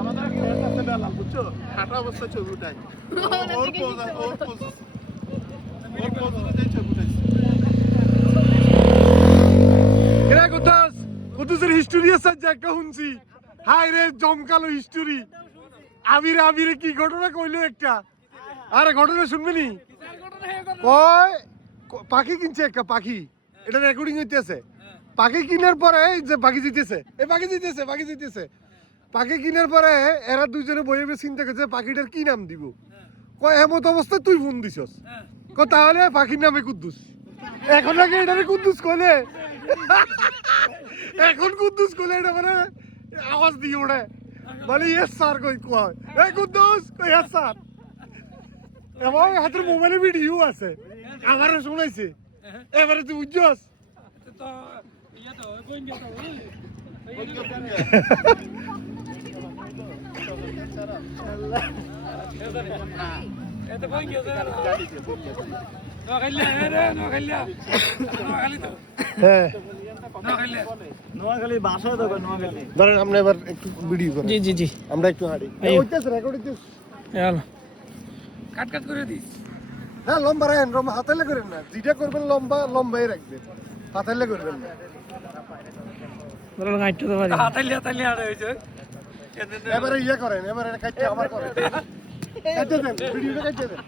আমাদের খেয়াল আছে বেলা বুঝছো হাঁটা অবস্থায় ছবি উঠাই ওর পোজ ছবি উঠাইছে এরা কুদ্দুসের হিস্টোরি আছে যে একটা শুনছি হাই রে জমকালো হিস্টোরি আবিরে কি ঘটনা কইলো একটা আরে ঘটনা শুনবে নি কয় পাখি কিনছে একটা পাখি এটা রেকর্ডিং হইতেছে পাখি কিনার পরে এই যে পাখি জিতেছে পাখি কিনার পরে এরা দুইজনে বইয়ে চিন্তা করছে পাখিটার কি নাম দিব কয় এমত অবস্থায় তুই ফোন দিছস তাহলে পাখির নামে কুদ্দুস এখন আগে এটারে কুদ্দুস কইলে এখন কুদ্দুস কইলে এটা মানে আওয়াজ দিয়ে ওড়ে বলে ইয়েস স্যার কই কয় এই কুদ্দুস কই ইয়েস স্যার এবং হাতের মোবাইলে ভিডিও আছে আমারও শুনাইছে এবারে তুই বুঝছস ধরেন আমরা এবার একটু ভিডিও করি জি আমরা একটু হাঁটি হইতেছে রেকর্ড হইতেছে কাট করে দিস হ্যাঁ লম্বা রাখেন হাতালে করেন না যেটা করবেন লম্বাই রাখবেন হাতালে করবেন না এবারে ইয়ে করেন এবারে কাটতে আমার করেন কাটতে দেন ভিডিওটা কাটতে দেন